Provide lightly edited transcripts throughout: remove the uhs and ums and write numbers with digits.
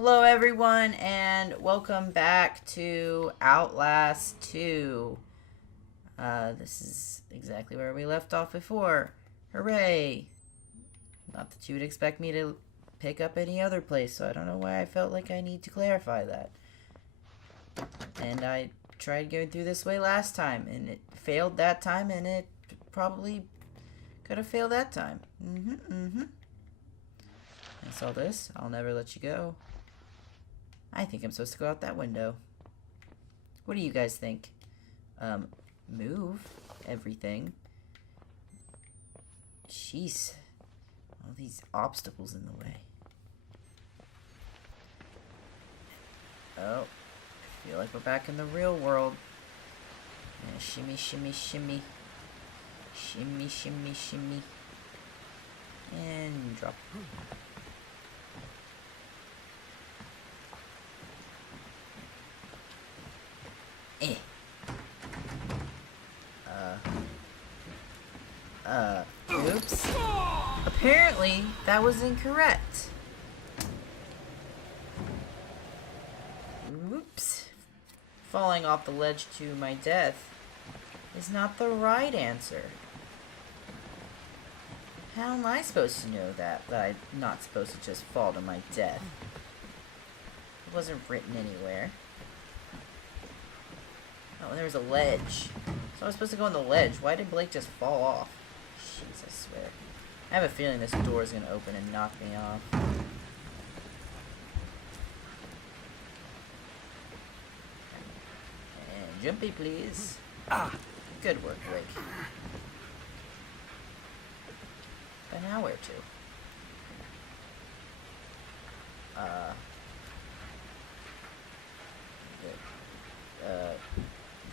Hello, everyone, and welcome back to Outlast 2. This is exactly where we left off before. Hooray! Not that you would expect me to pick up any other place, so I don't know why I felt like I need to clarify that. And I tried going through this way last time, and it failed that time, and it probably could have failed that time. I saw this. I'll never let you go. I think I'm supposed to go out that window. What do you guys think? Move everything. Jeez. All these obstacles in the way. Oh. I feel like we're back in the real world. Yeah, shimmy, shimmy, shimmy. Shimmy, shimmy, shimmy. And drop. Eh. Oops. Apparently, that was incorrect. Whoops. Falling off the ledge to my death is not the right answer. How am I supposed to know that I'm not supposed to just fall to my death? It wasn't written anywhere. Oh, there's a ledge. So I was supposed to go on the ledge. Why did Blake just fall off? Jeez, I swear. I have a feeling this door is going to open and knock me off. And jumpy, please. Ah! Good work, Blake. But now where to?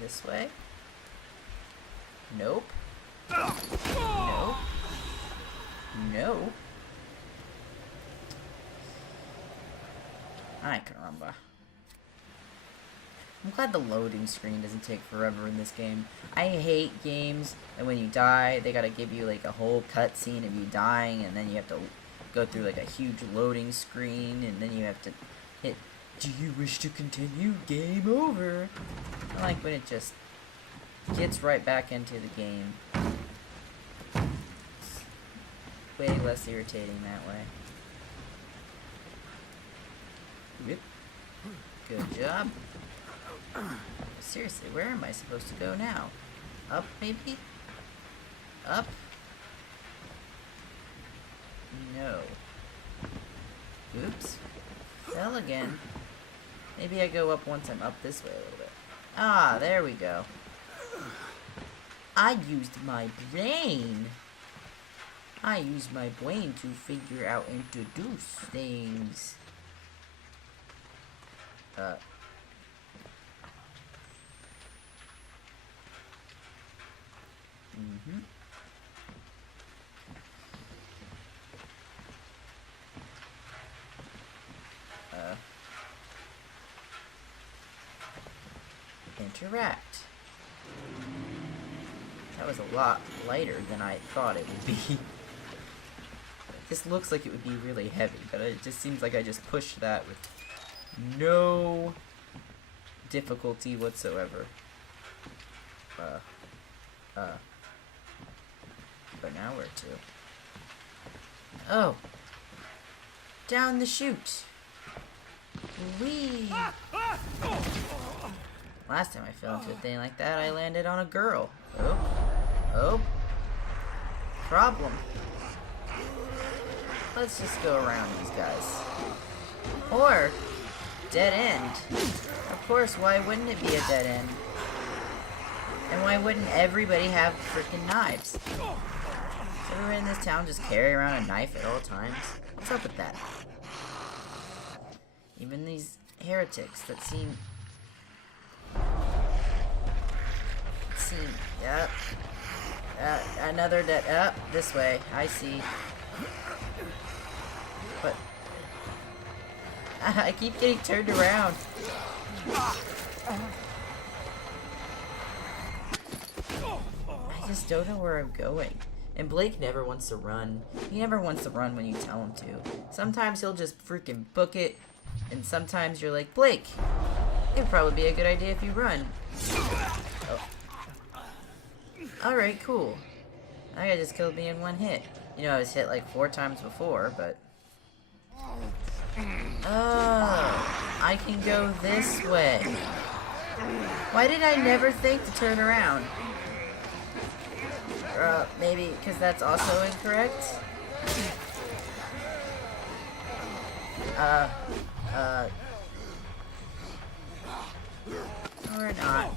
This way? Nope. No. No. Ay, caramba. I'm glad the loading screen doesn't take forever in this game. I hate games and when you die, they gotta give you like a whole cutscene of you dying, and then you have to go through like a huge loading screen, and then you have to hit, "Do you wish to continue? Game over." I like when it just gets right back into the game. It's way less irritating that way. Yep. Good job. Seriously, where am I supposed to go now? Up, maybe? Up? No. Oops. Fell again. Maybe I go up once I'm up this way a little bit. Ah, there we go. I used my brain. I used my brain to figure out and to do things. Interact. That was a lot lighter than I thought it would be. This looks like it would be really heavy, but it just seems like I just pushed that with no difficulty whatsoever. But now where to? Oh! Down the chute! Whee! Last time I fell into a thing like that, I landed on a girl. Oh. Oh. Problem. Let's just go around these guys. Or, dead end. Of course, why wouldn't it be a dead end? And why wouldn't everybody have freaking knives? Does everyone in this town just carry around a knife at all times? What's up with that? Even these heretics that seem... Yep. Another dead... Up, this way. I see. But... I keep getting turned around. I just don't know where I'm going. And Blake never wants to run. He never wants to run when you tell him to. Sometimes he'll just freaking book it And sometimes you're like, Blake, it'd probably be a good idea if you run. Oh. Alright, cool. That guy just killed me in one hit. You know, I was hit like 4 times before, but... Oh, I can go this way. Why did I never think to turn around? Maybe because that's also incorrect? Or not.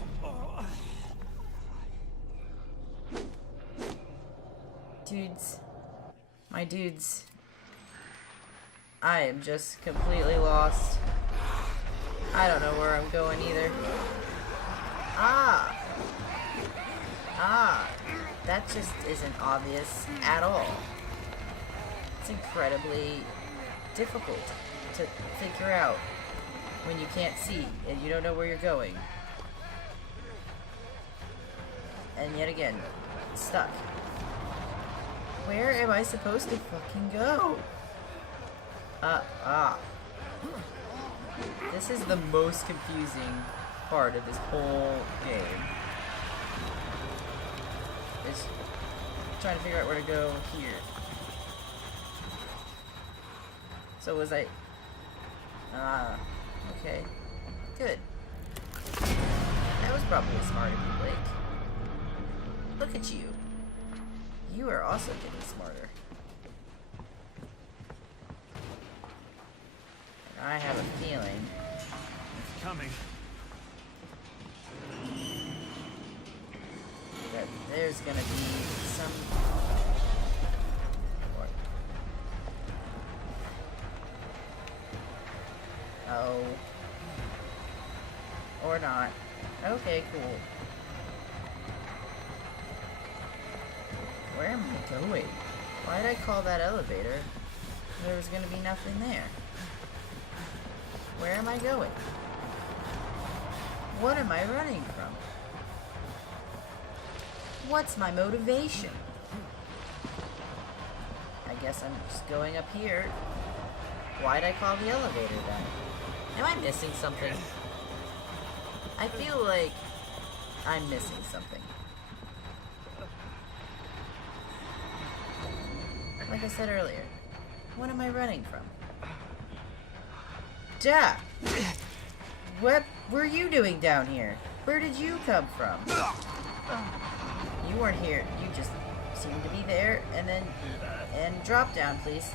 Dudes. My dudes. I am just completely lost. I don't know where I'm going either. That just isn't obvious at all. It's incredibly difficult to figure out when you can't see and you don't know where you're going. And yet again, stuck. Where am I supposed to fucking go? This is the most confusing part of this whole game. It's trying to figure out where to go here. So was I... okay. Good. That was probably smart of you, Blake. Look at you. You are also getting smarter. And I have a feeling... It's coming. that there's gonna be some... Oh. Or not. Okay, cool. Where am I going? Why did I call that elevator? There was gonna be nothing there. Where am I going? What am I running from? What's my motivation? I guess I'm just going up here. Why'd I call the elevator that? Am I missing something? I feel like I'm missing something. Like I said earlier, what am I running from? Jack! What were you doing down here? Where did you come from? You weren't here. You just seemed to be there, and then... And drop down, please.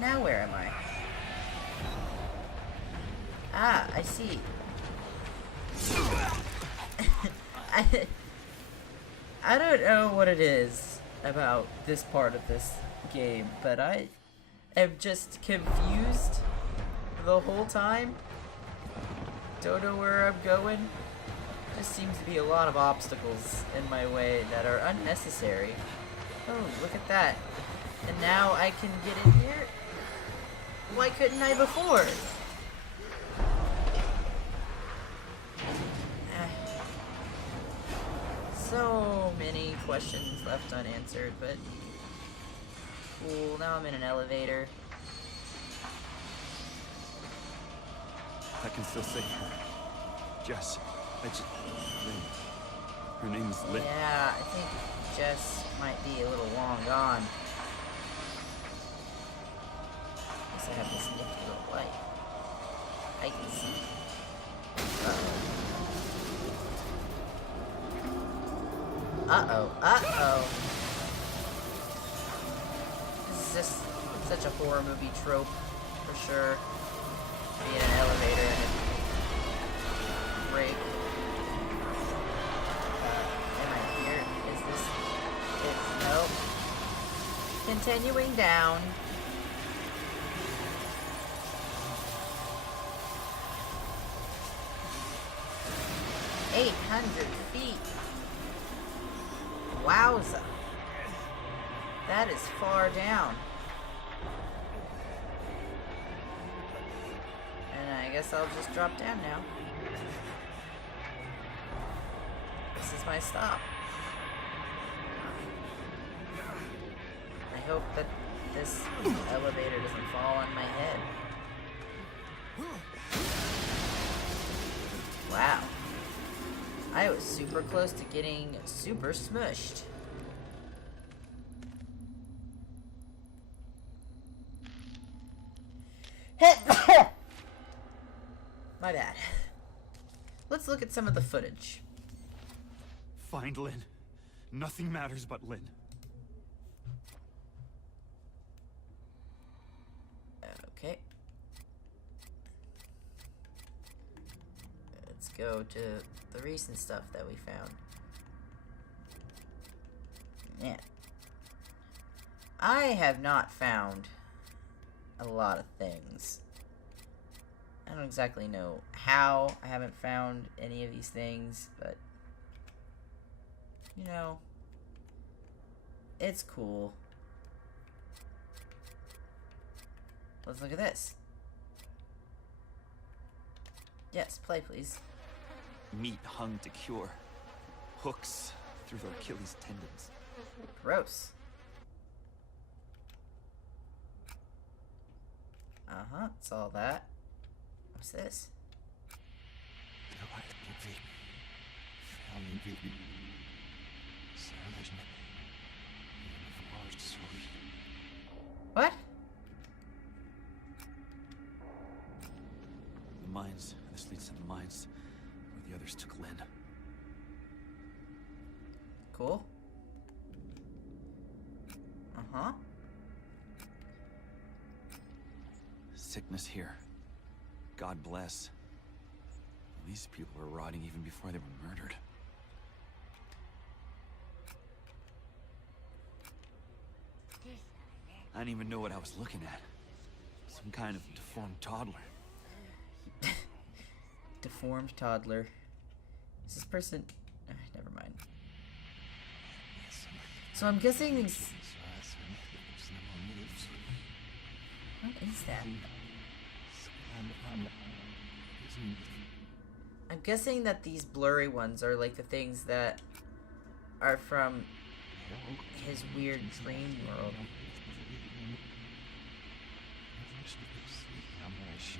Now where am I? Ah, I see. I don't know what it is about this part of this game, but I am just confused the whole time. Don't know where I'm going. Just seems to be a lot of obstacles in my way that are unnecessary. Oh, look at that. And now I can get in here? Why couldn't I before? So many questions left unanswered, but cool. Now I'm in an elevator. I can still see her. Jess. Her name's Liv. Yeah, I think Jess might be a little long gone. Guess I have this nifty little light. I can see. Uh-oh. This is just such a horror movie trope, for sure. Be in an elevator and it break. Am I here? Is this it? Nope. Continuing down. $800 feet. Wowza. That is far down. And I guess I'll just drop down now. This is my stop. I hope that this elevator doesn't fall on my head. Wow. I was super close to getting super smushed. My bad. Let's look at some of the footage. Find Lynn. Nothing matters but Lynn. Okay. Let's go to the recent stuff that we found. Man. I have not found a lot of things. I don't exactly know how I haven't found any of these things, but you know, it's cool. Let's look at this. Yes, play please. Meat hung to cure. Hooks through their Achilles tendons. Gross. Uh-huh, saw that. What's this? What? The mines. This leads to the mines where the others took Lynn. Cool. Uh-huh. Sickness here. God bless. These people were rotting even before they were murdered. I didn't even know what I was looking at. Some kind of deformed toddler. Deformed toddler. Is this person... never mind. So I'm guessing these... What is that? I'm guessing that these blurry ones are like the things that are from his weird dream world.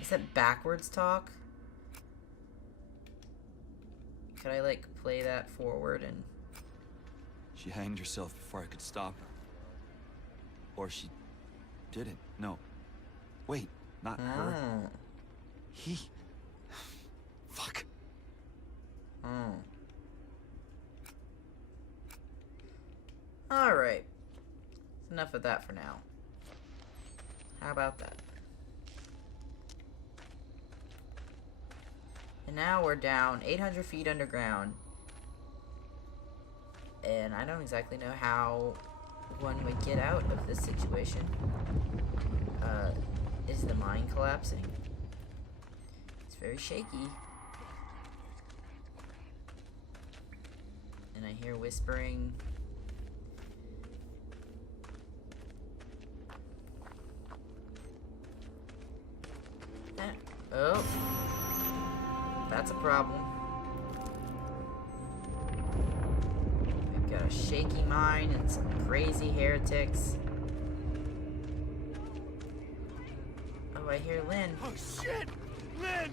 Is that backwards talk? Could I like play that forward and... She hanged herself before I could stop her. Or she didn't. No. Wait, not her. He... Fuck. Alright. Enough of that for now. How about that? And now we're down 800 feet underground. And I don't exactly know how one would get out of this situation. Is the mine collapsing? It's very shaky. And I hear whispering. Oh. That's a problem. We've got a shaky mine and some crazy heretics. Oh, I hear Lynn. Oh shit! Lynn!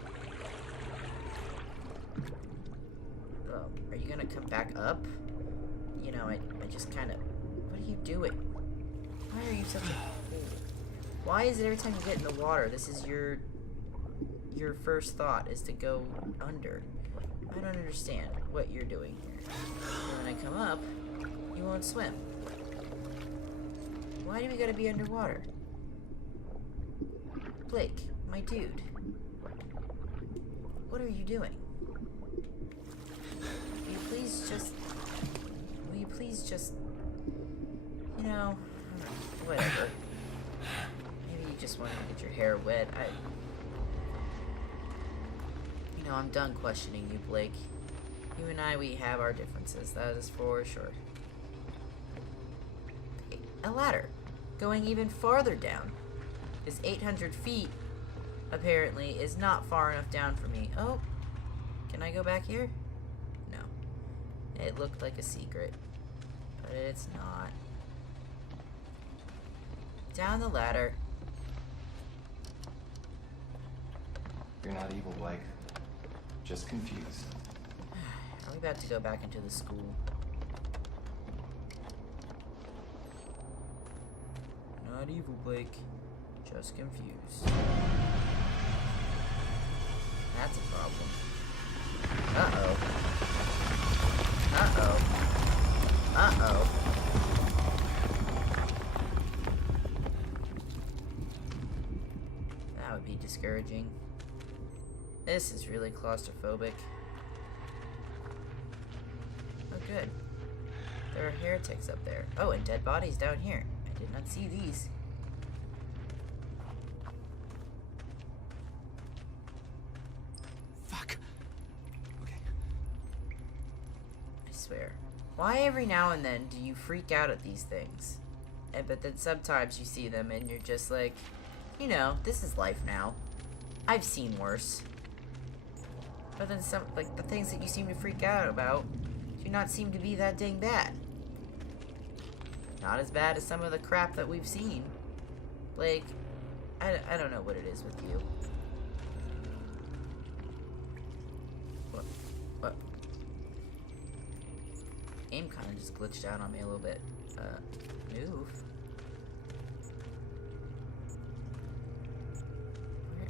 Oh, are you gonna come back up? You know, I just kind of... What are you doing? Why are you such a fool? Why is it every time you get in the water, this is your first thought is to go under? I don't understand what you're doing here. And when I come up, you won't swim. Why do we gotta be underwater? Blake, my dude. What are you doing? Will you please just... You know, whatever. Maybe you just want to get your hair wet. You know, I'm done questioning you, Blake. You and I, we have our differences. That is for sure. Okay, a ladder. Going even farther down. This 800 feet, apparently, is not far enough down for me. Oh, can I go back here? No. It looked like a secret, but it's not. Down the ladder. You're not evil, Blake. Just confused. Are we about to go back into the school? Not evil, Blake. Just confused. That's a problem. Uh-oh. Uh-oh. Uh-oh. That would be discouraging. This is really claustrophobic. Oh, good. There are heretics up there. Oh, and dead bodies down here. I did not see these. Fuck. Okay. I swear. Why every now and then do you freak out at these things? But then sometimes you see them and you're just like, you know, this is life now. I've seen worse. But then some, like, the things that you seem to freak out about do not seem to be that dang bad. Not as bad as some of the crap that we've seen. Like, I don't know what it is with you. What? Game kind of just glitched out on me a little bit. Move. Where?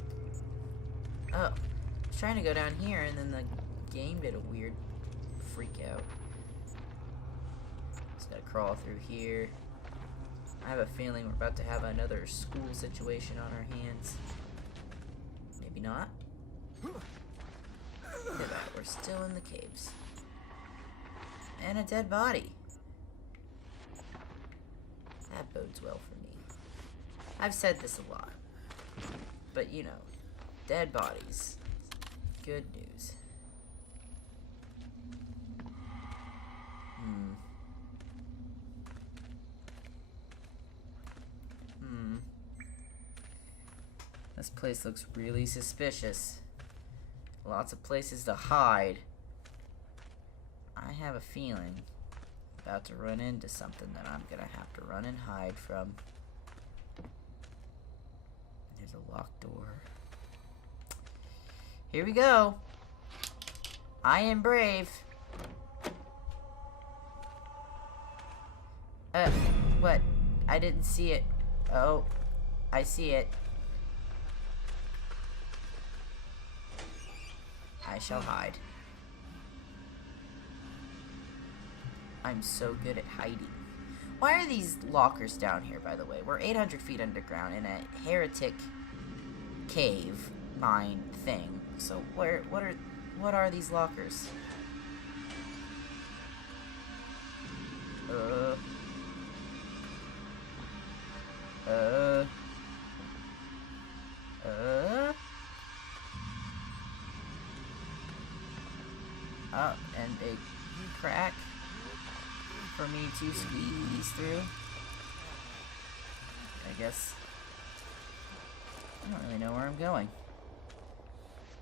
Oh. I was trying to go down here and then the game did a weird freak out. Just gotta crawl through here. I have a feeling we're about to have another school situation on our hands. Maybe not. Look at that, we're still in the caves. And a dead body. That bodes well for me. I've said this a lot. But you know, dead bodies. Good news. This place looks really suspicious. Lots of places to hide. I have a feeling I'm about to run into something that I'm gonna have to run and hide from. There's a locked door. Here we go. I am brave. What? I didn't see it. Oh, I see it. I shall hide. I'm so good at hiding. Why are these lockers down here, by the way? We're 800 feet underground in a heretic cave mine thing. So what are these lockers? Oh, and a crack for me to squeeze through. I guess I don't really know where I'm going.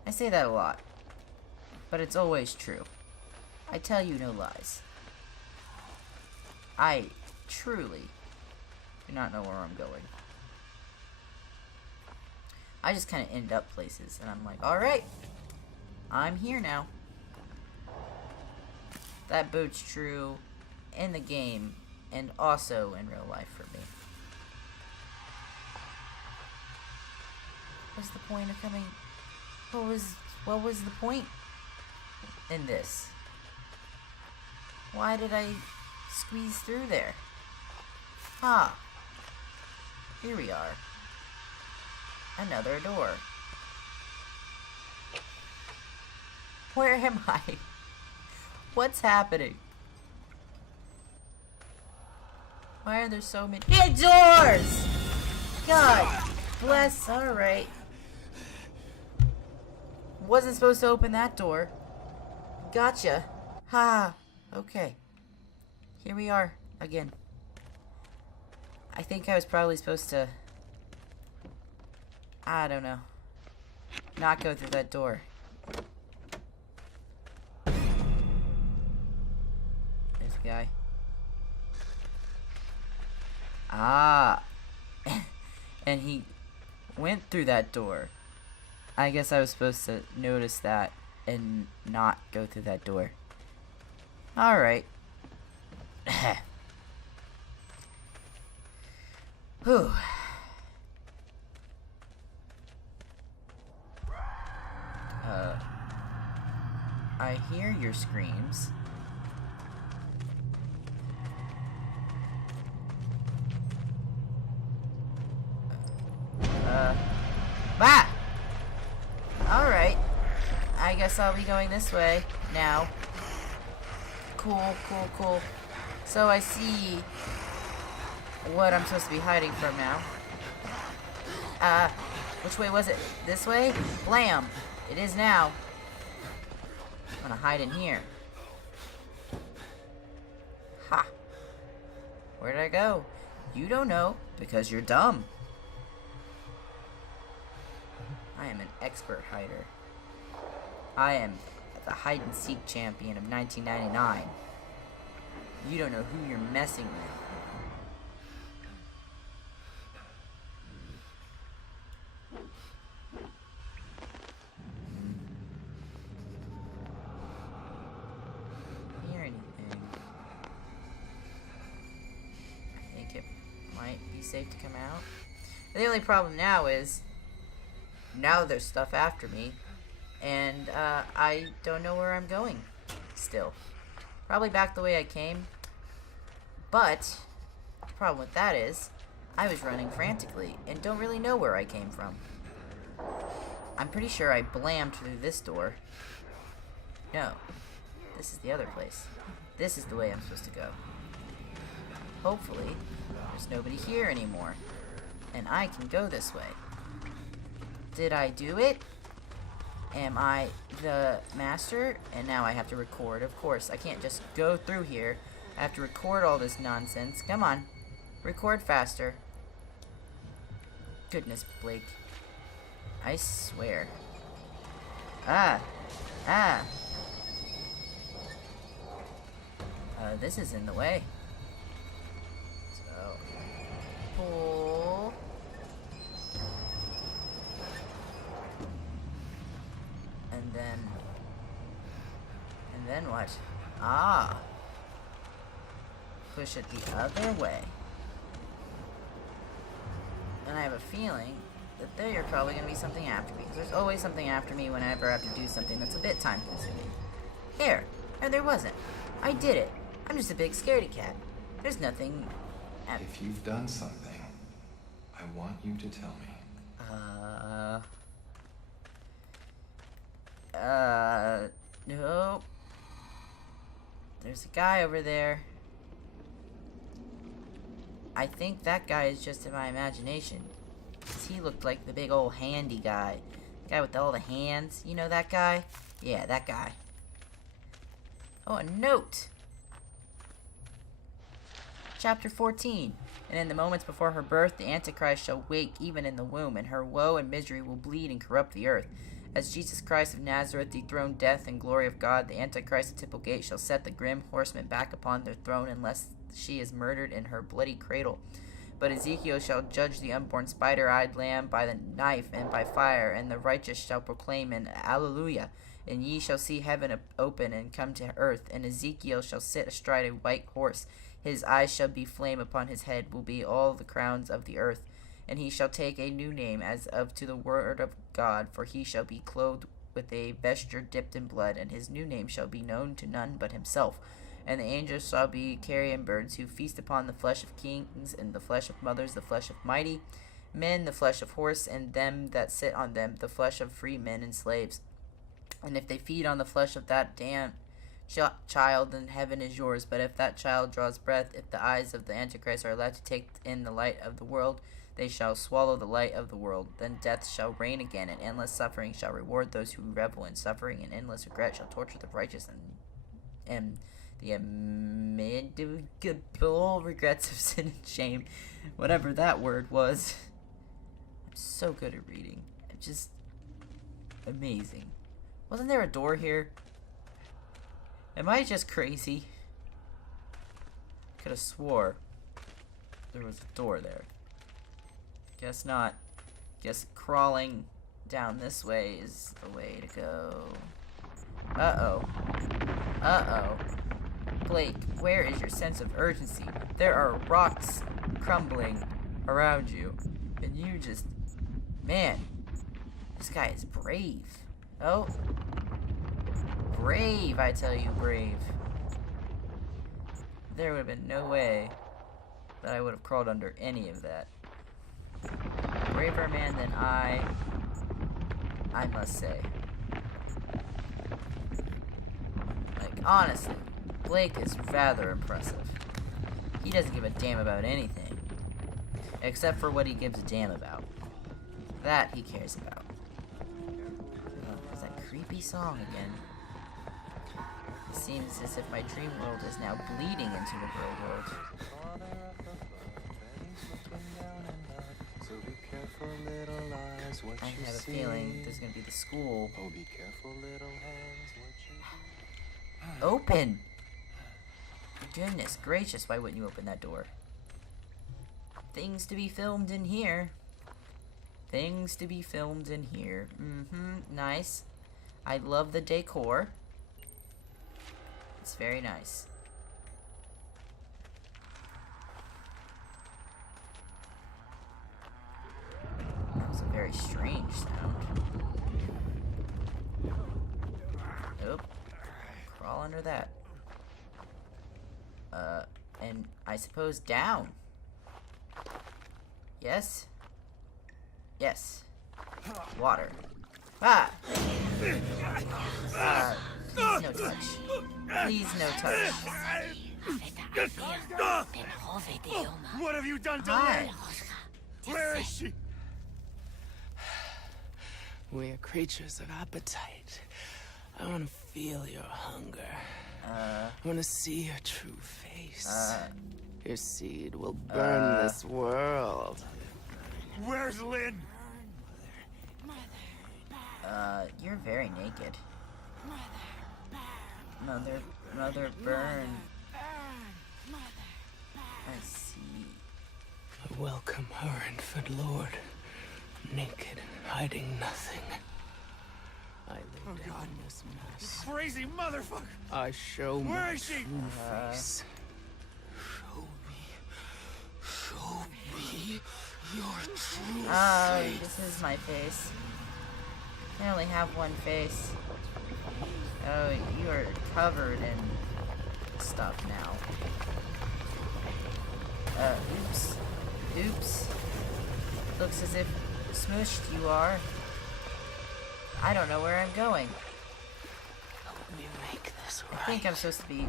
I say that a lot, but it's always true. I tell you no lies. I truly do not know where I'm going. I just kind of end up places, and I'm like, alright, I'm here now. That bodes true in the game, and also in real life for me. What's the point of coming? What was the point in this? Why did I squeeze through there? Ah. Here we are. Another door. Where am I? What's happening? Why are there so many doors? God bless. Alright. Wasn't supposed to open that door. Gotcha. Ha. Okay. Here we are again. I think I was probably supposed to, I don't know, not go through that door. There's a guy. Ah. And he went through that door. I guess I was supposed to notice that and not go through that door. Alright. Whew. I hear your screams. Bah! Alright. I guess I'll be going this way now. Cool, cool, cool. So I see what I'm supposed to be hiding from now. Which way was it? This way? Blam! It is now. I'm gonna hide in here. Ha! Where did I go? You don't know, because you're dumb. I am an expert hider. I am the hide-and-seek champion of 1999. You don't know who you're messing with. Hear anything? I think it might be safe to come out. The only problem now is, now there's stuff after me, and I don't know where I'm going still. Probably back the way I came, but the problem with that is I was running frantically and don't really know where I came from. I'm pretty sure I blammed through this door. No, this is the other place. This is the way I'm supposed to go. Hopefully, there's nobody here anymore, and I can go this way. Did I do it? Am I the master? And now I have to record. Of course, I can't just go through here. I have to record all this nonsense. Come on. Record faster. Goodness, Blake. I swear. Ah. Ah. This is in the way. So, pull. And then what? Ah. Push it the other way. And I have a feeling that there are probably going to be something after me. Because there's always something after me whenever I have to do something that's a bit time consuming. Here. And there wasn't. I did it. I'm just a big scaredy cat. There's nothing... If you've done something, I want you to tell me. Nope. There's a guy over there. I think that guy is just in my imagination. 'Cause he looked like the big old handy guy. The guy with all the hands. You know that guy? Yeah, that guy. Oh, a note! Chapter 14. And in the moments before her birth, the Antichrist shall wake even in the womb, and her woe and misery will bleed and corrupt the earth. As Jesus Christ of Nazareth dethroned death and glory of God, the Antichrist at Tipple Gate shall set the grim horsemen back upon their throne unless she is murdered in her bloody cradle. But Ezekiel shall judge the unborn spider-eyed lamb by the knife and by fire, and the righteous shall proclaim an Alleluia. And ye shall see heaven open and come to earth, and Ezekiel shall sit astride a white horse. His eyes shall be flame, upon his head will be all the crowns of the earth. And he shall take a new name as of to the word of God, for he shall be clothed with a vesture dipped in blood, and his new name shall be known to none but himself. And the angels shall be carrion birds, who feast upon the flesh of kings, and the flesh of mothers, the flesh of mighty men, the flesh of horse, and them that sit on them, the flesh of free men and slaves. And if they feed on the flesh of that damned child, then heaven is yours. But if that child draws breath, if the eyes of the Antichrist are allowed to take in the light of the world, they shall swallow the light of the world. Then death shall reign again, and endless suffering shall reward those who revel in suffering, and endless regret shall torture the righteous, and the immeasurable regrets of sin and shame, whatever that word was. I'm so good at reading. It's just amazing. Wasn't there a door here? Am I just crazy? Could have swore there was a door there. Guess not. Guess crawling down this way is the way to go. Uh-oh. Uh-oh. Blake, where is your sense of urgency? There are rocks crumbling around you. And you just... Man. This guy is brave. Oh. Brave, I tell you, brave. There would have been no way that I would have crawled under any of that. Braver man than I must say. Like, honestly, Blake is rather impressive. He doesn't give a damn about anything. Except for what he gives a damn about. That he cares about. Oh, there's that creepy song again. It seems as if my dream world is now bleeding into the real world. I have a feeling there's gonna be the school. Oh, be careful, little hands, what you... Open! Goodness gracious, why wouldn't you open that door? Things to be filmed in here. Things to be filmed in here. Nice. I love the decor. It's very nice. That was a very strange sound. Nope. Crawl under that. And I suppose down. Yes? Yes. Water. Ah! Please no touch. Please no touch. What have you done to Hi. Lynn? Where is she? We are creatures of appetite. I want to feel your hunger. I want to see your true face. Your seed will burn this world. Where's Lynn? You're very naked. Mother burn. I see. Welcome her infant lord. Naked, hiding nothing. I lay down this mess. Crazy motherfucker! I show Where my is she? true face. Show me your true Oh, face. this is my face. I only have one face. Oh, you are covered in stuff now. Oops. Oops. Looks as if smooshed you are. I don't know where I'm going. Help me make this right. I think I'm supposed to be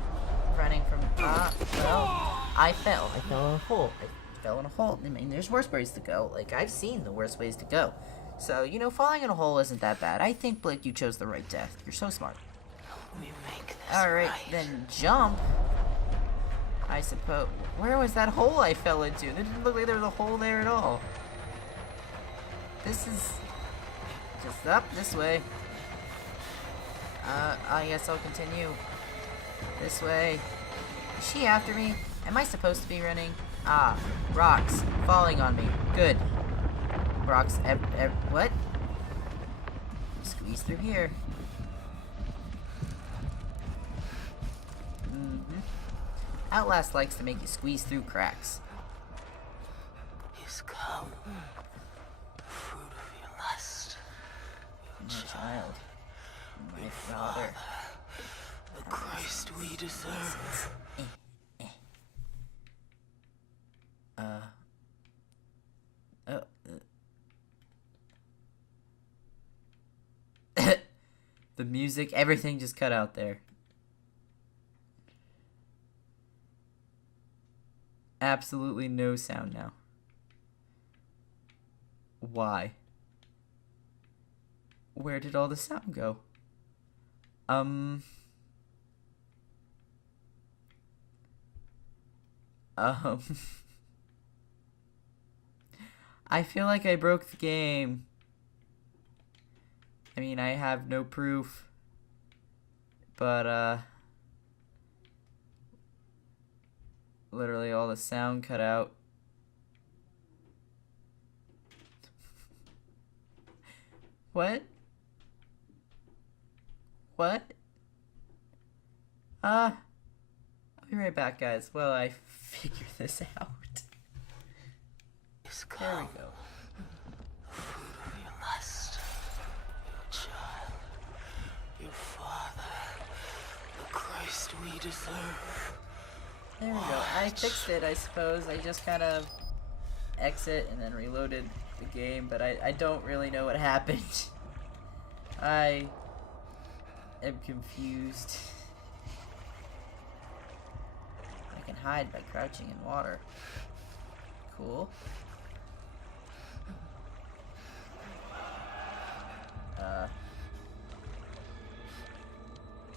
running from... well, I fell. I fell in a hole. I fell in a hole. I mean, there's worse ways to go. Like, I've seen the worst ways to go. So, you know, falling in a hole isn't that bad. I think, Blake, you chose the right death. You're so smart. Help me make this Alright, right. then jump. I suppose... Where was that hole I fell into? There didn't look like there was a hole there at all. This is... just up this way. I guess I'll continue. This way. Is she after me? Am I supposed to be running? Ah, rocks falling on me. Good. Rocks what? Squeeze through here. Outlast likes to make you squeeze through cracks. He's come. Fruit of your lust. My child. My father. The Christ we deserve. The music, everything just cut out there. Absolutely no sound now. Why? Where did all the sound go? I feel like I broke the game. I mean, I have no proof. But, literally all the sound cut out. What? What? I'll be right back, guys, while I figure this out. There we go. Your lust, your child, your father, the Christ we deserve. There we go. I fixed it, I suppose. I just kind of exit and then reloaded the game, but I don't really know what happened. I am confused. I can hide by crouching in water. Cool.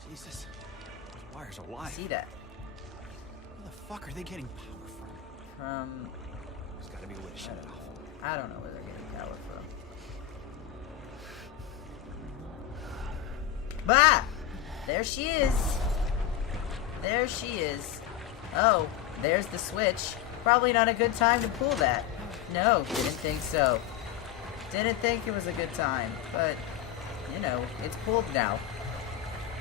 Jesus. Those wires are live. See that? Where the fuck are they getting power from? There's gotta be a way to shut it off. I don't know where they're getting power from. Bah! There she is. There she is. Oh, there's the switch. Probably not a good time to pull that. No, didn't think so. Didn't think it was a good time. But, you know, it's pulled now.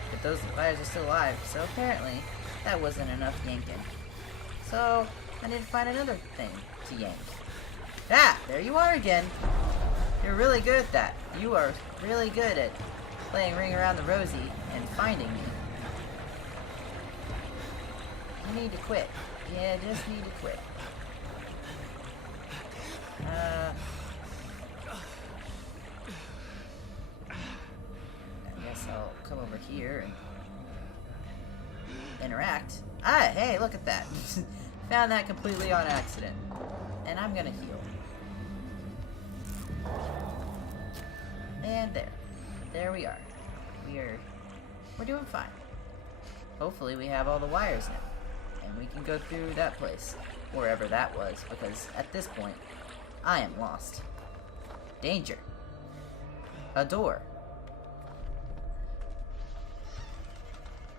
But those wires are still alive. So apparently, that wasn't enough yanking. So, I need to find another thing to yank. Ah! There you are again. You're really good at that. You are really good at playing Ring Around the Rosie and finding me. You need to quit. Yeah, just need to quit. I guess I'll come over here and interact. Ah, hey, look at that. Found that completely on accident. And I'm gonna heal. And there. There we are. We're doing fine. Hopefully we have all the wires now. And we can go through that place. Wherever that was. Because at this point, I am lost. Danger. A door.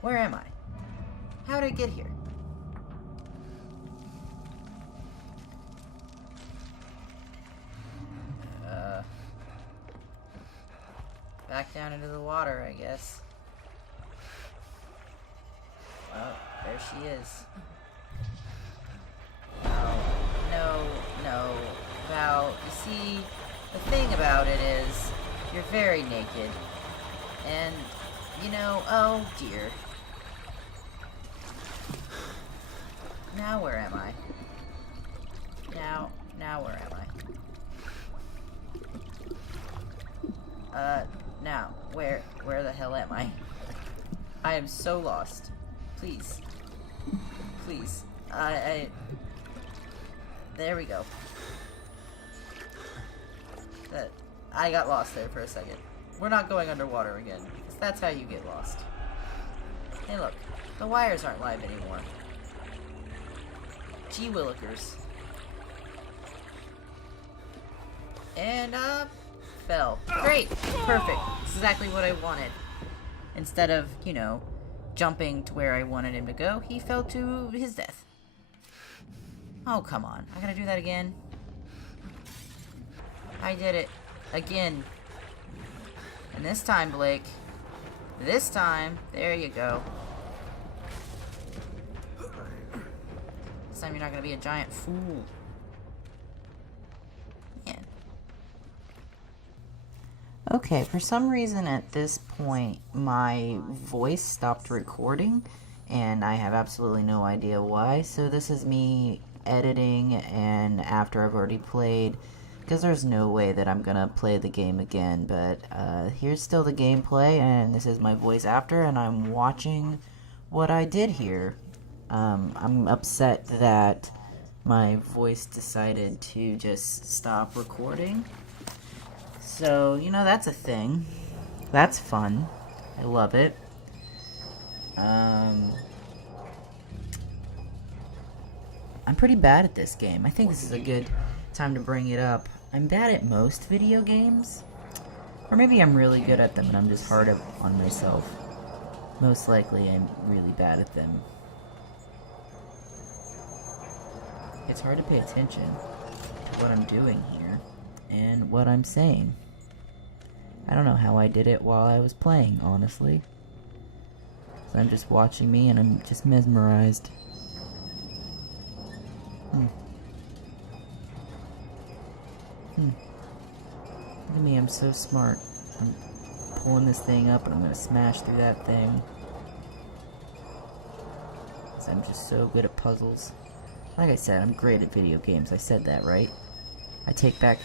Where am I? How did I get here? Back down into the water, I guess. Oh, there she is. No. Val, you see, the thing about it is, you're very naked. And, you know, oh dear. Now where am I? Now where am I? Now, where the hell am I? I am so lost. Please. Please. There we go. I got lost there for a second. We're not going underwater again, because that's how you get lost. Hey look, the wires aren't live anymore. Gee willikers. And, fell. Great! Perfect. That's exactly what I wanted. Instead of, you know, jumping to where I wanted him to go, he fell to his death. Oh, come on. I gotta do that again. I did it. Again. And this time, Blake. This time. There you go. This time you're not gonna be a giant fool. Man. Okay, for some reason at this point, my voice stopped recording, and I have absolutely no idea why. So this is me editing, and after I've already played, because there's no way that I'm gonna play the game again, but here's still the gameplay, and this is my voice after, and I'm watching what I did here. I'm upset that my voice decided to just stop recording. So, you know, that's a thing. That's fun. I love it. I'm pretty bad at this game. I think this is a good time to bring it up. I'm bad at most video games. Or maybe I'm really good at them and I'm just hard on myself. Most likely I'm really bad at them. It's hard to pay attention to what I'm doing here and what I'm saying. I don't know how I did it while I was playing, honestly. So I'm just watching me and I'm just mesmerized. Look at me, I'm so smart. I'm pulling this thing up and I'm gonna smash through that thing. 'Cause I'm just so good at puzzles. Like I said, I'm great at video games. I said that, right? I take back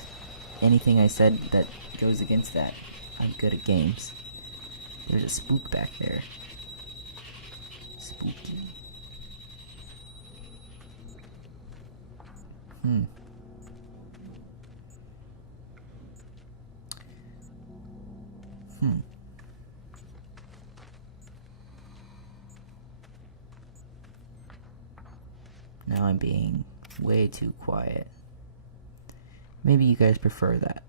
anything I said that goes against that. I'm good at games. There's a spook back there. Spooky. Now I'm being way too quiet. Maybe you guys prefer that.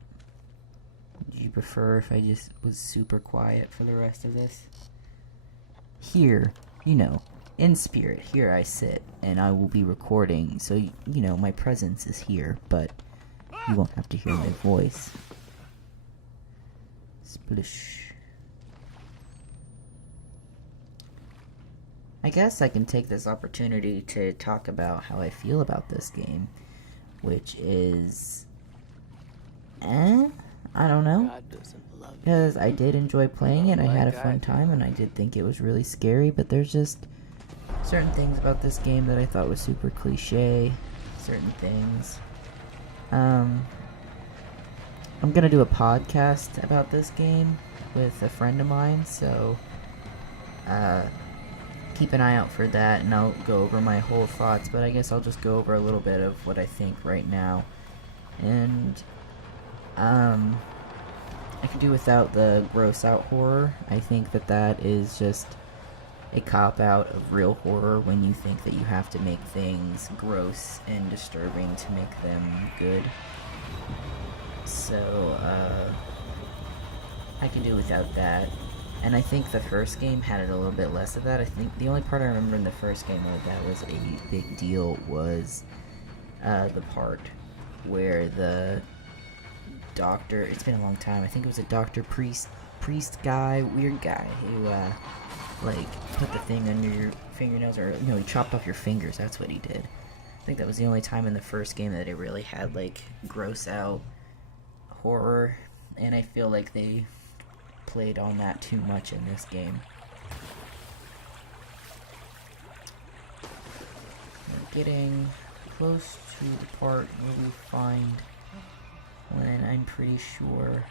Do you prefer if I just was super quiet for the rest of this? Here, you know, in spirit, here I sit, and I will be recording, so, you know, my presence is here, but you won't have to hear my voice. Splish. I guess I can take this opportunity to talk about how I feel about this game, which is... I don't know. Because I did enjoy playing it, I had a fun time, and I did think it was really scary, but there's just certain things about this game that I thought was super cliche. Certain things. I'm gonna do a podcast about this game with a friend of mine, so keep an eye out for that, and I'll go over my whole thoughts, but I guess I'll just go over a little bit of what I think right now. And I could do without the gross out horror. I think that that is just a cop-out of real horror when you think that you have to make things gross and disturbing to make them good. So, I can do without that. And I think the first game had a little bit less of that. I think the only part I remember in the first game that was a big deal was the part where the doctor, it's been a long time, I think it was a doctor, priest guy, weird guy, who like put the thing under your fingernails, or no, he chopped off your fingers. That's what he did. I think that was the only time in the first game that it really had like gross out horror, and I feel like they played on that too much in this game. We're getting close to the part where we find when I'm pretty sure.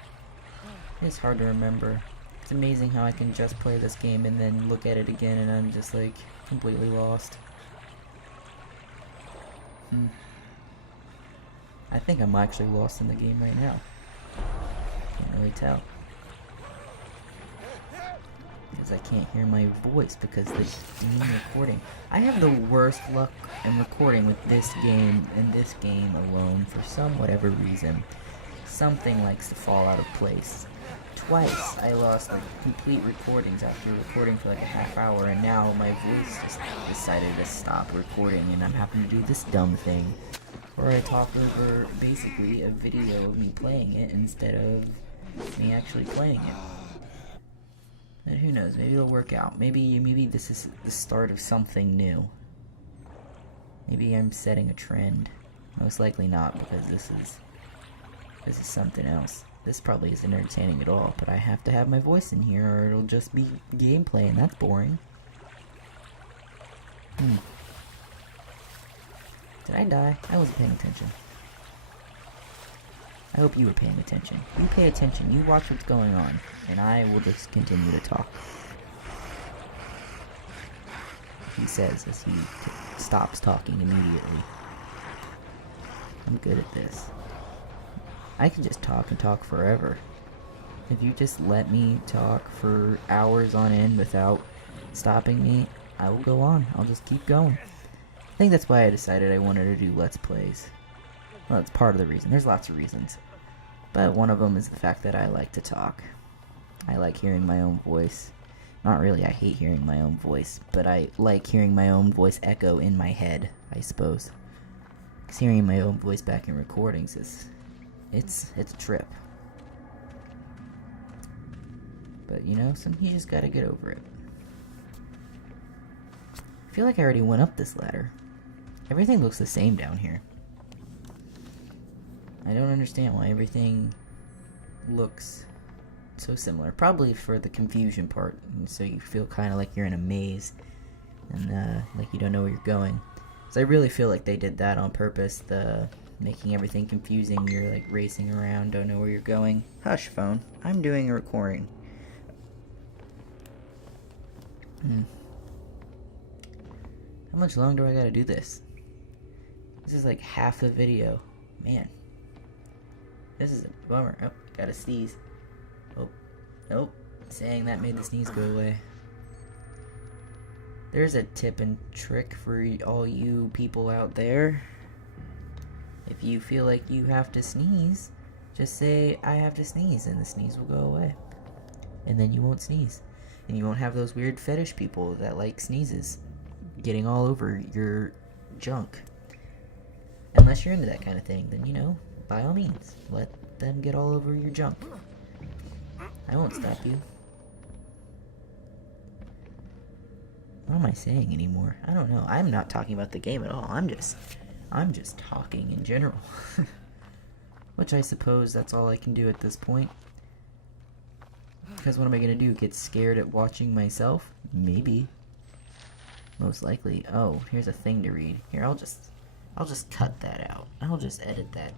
It's hard to remember. It's amazing how I can just play this game and then look at it again and I'm just like completely lost. I think I'm actually lost in the game right now. Can't really tell. Because I can't hear my voice because this game recording. I have the worst luck in recording with this game and this game alone for some whatever reason. Something likes to fall out of place. Twice I lost like complete recordings after recording for like a half hour, and now my voice just decided to stop recording and I'm having to do this dumb thing where I talk over basically a video of me playing it instead of me actually playing it. And who knows, maybe it'll work out. Maybe this is the start of something new. Maybe I'm setting a trend. Most likely not, because this is something else. This probably isn't entertaining at all, but I have to have my voice in here or it'll just be gameplay, and that's boring. Did I die? I wasn't paying attention. I hope you were paying attention. You pay attention, you watch what's going on, and I will just continue to talk. He says as he stops talking immediately. I'm good at this. I can just talk and talk forever. If you just let me talk for hours on end without stopping me, I will go on. I'll just keep going. I think that's why I decided I wanted to do Let's Plays. Well, that's part of the reason. There's lots of reasons. But one of them is the fact that I like to talk. I like hearing my own voice. Not really, I hate hearing my own voice, but I like hearing my own voice echo in my head, I suppose. Because hearing my own voice back in recordings is... It's a trip. But, you know, you just gotta get over it. I feel like I already went up this ladder. Everything looks the same down here. I don't understand why everything looks so similar. Probably for the confusion part, and so you feel kind of like you're in a maze and like you don't know where you're going. So I really feel like they did that on purpose, the making everything confusing. You're like racing around, don't know where you're going. Hush, phone. I'm doing a recording. How much longer do I gotta do this? This is like half the video. Man. This is a bummer. Oh, gotta sneeze. Oh, nope. Saying that made the sneeze go away. There's a tip and trick for all you people out there. If you feel like you have to sneeze, just say, I have to sneeze, and the sneeze will go away. And then you won't sneeze. And you won't have those weird fetish people that like sneezes getting all over your junk. Unless you're into that kind of thing, then, you know, by all means, let them get all over your junk. I won't stop you. What am I saying anymore? I don't know. I'm not talking about the game at all. I'm just talking in general. Which I suppose that's all I can do at this point. Because what am I gonna do? Get scared at watching myself? Maybe. Most likely. Oh, here's a thing to read. Here, I'll just cut that out. I'll just edit that.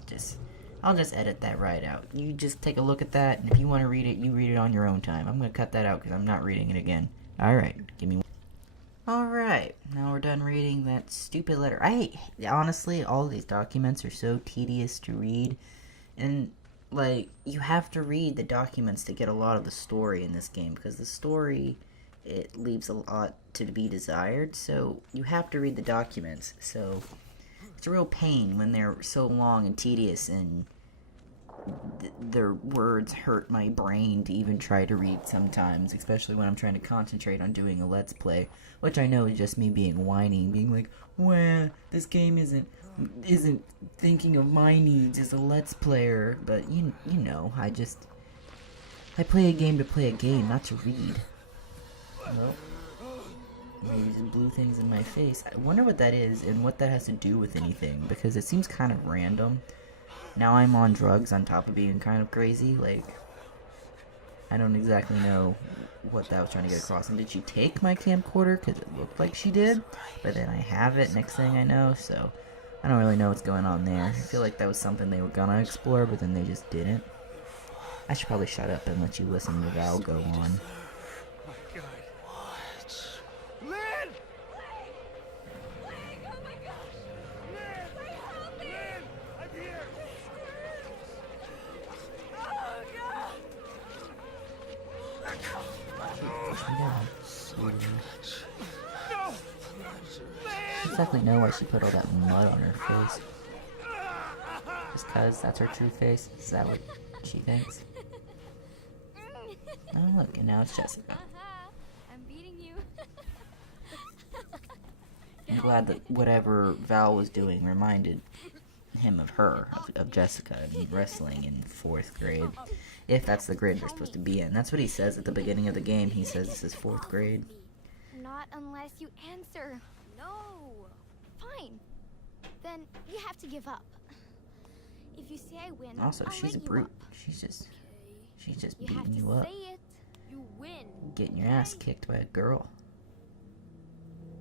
I'll just edit that right out. You just take a look at that, and if you want to read it, you read it on your own time. I'm gonna cut that out because I'm not reading it again. Alright, give me one. Alright, now we're done reading that stupid letter. Honestly, all these documents are so tedious to read, and, like, you have to read the documents to get a lot of the story in this game, because the story, it leaves a lot to be desired, so you have to read the documents, so it's a real pain when they're so long and tedious, and their words hurt my brain to even try to read sometimes, especially when I'm trying to concentrate on doing a Let's Play, which I know is just me being whiny, being like, well, this game isn't thinking of my needs as a Let's Player, but you know, I play a game to play a game, not to read. Well, maybe just blew things in my face. I wonder what that is and what that has to do with anything, because it seems kind of random. Now I'm on drugs on top of being kind of crazy, like, I don't exactly know what that was trying to get across. And did she take my camcorder? Because it looked like she did, but then I have it next thing I know, so I don't really know what's going on there. I feel like that was something they were gonna explore, but then they just didn't. I should probably shut up and let you listen to Val go on. I don't exactly know why she put all that mud on her face. Just cause that's her true face? Is that what she thinks? Oh look, and now it's Jessica. I'm beating you. I'm glad that whatever Val was doing reminded him of her, of Jessica, and wrestling in 4th grade. If that's the grade they're supposed to be in. That's what he says at the beginning of the game. He says this is 4th grade. Not unless you answer. No. Fine. Then you have to give up. If you say I win, Also, I'll she's let a you brute. up. She's just You beating have to you up. say it. You win. Getting your ass kicked by a girl.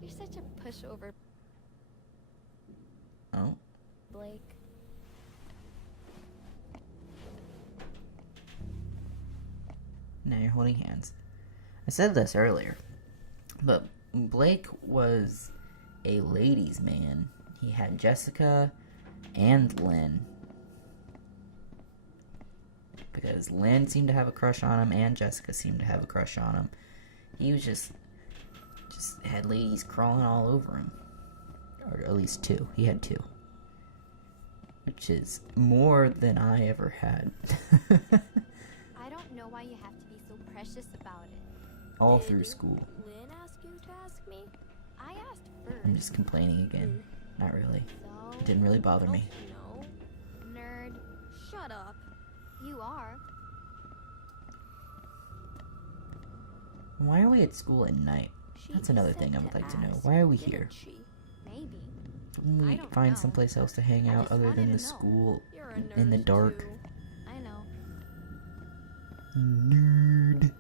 You're such a pushover, Oh. Blake. Now you're holding hands. I said this earlier, but Blake was a ladies' man. He had Jessica and Lynn. Because Lynn seemed to have a crush on him and Jessica seemed to have a crush on him. He was just had ladies crawling all over him. Or at least 2. He had 2. Which is more than I ever had. I don't know why you have to be so precious about it. All through school. Lynn asked you to ask me? I asked first. I'm just complaining again. Not really. So, It didn't really bother me. no. Nerd. Shut up. You are. Why are we at school at night? That's another thing I would like to know. Why are we here? Maybe. Can we find someplace else to hang out other than the school in the dark? I know. Nerd.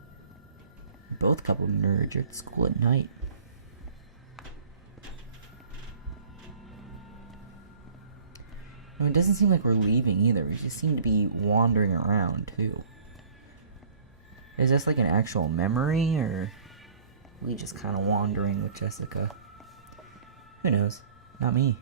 Both a couple nerds. You're at school at night. It doesn't seem like we're leaving either. We just seem to be wandering around too. Is this like an actual memory, or are we just kind of wandering with Jessica? Who knows? Not me.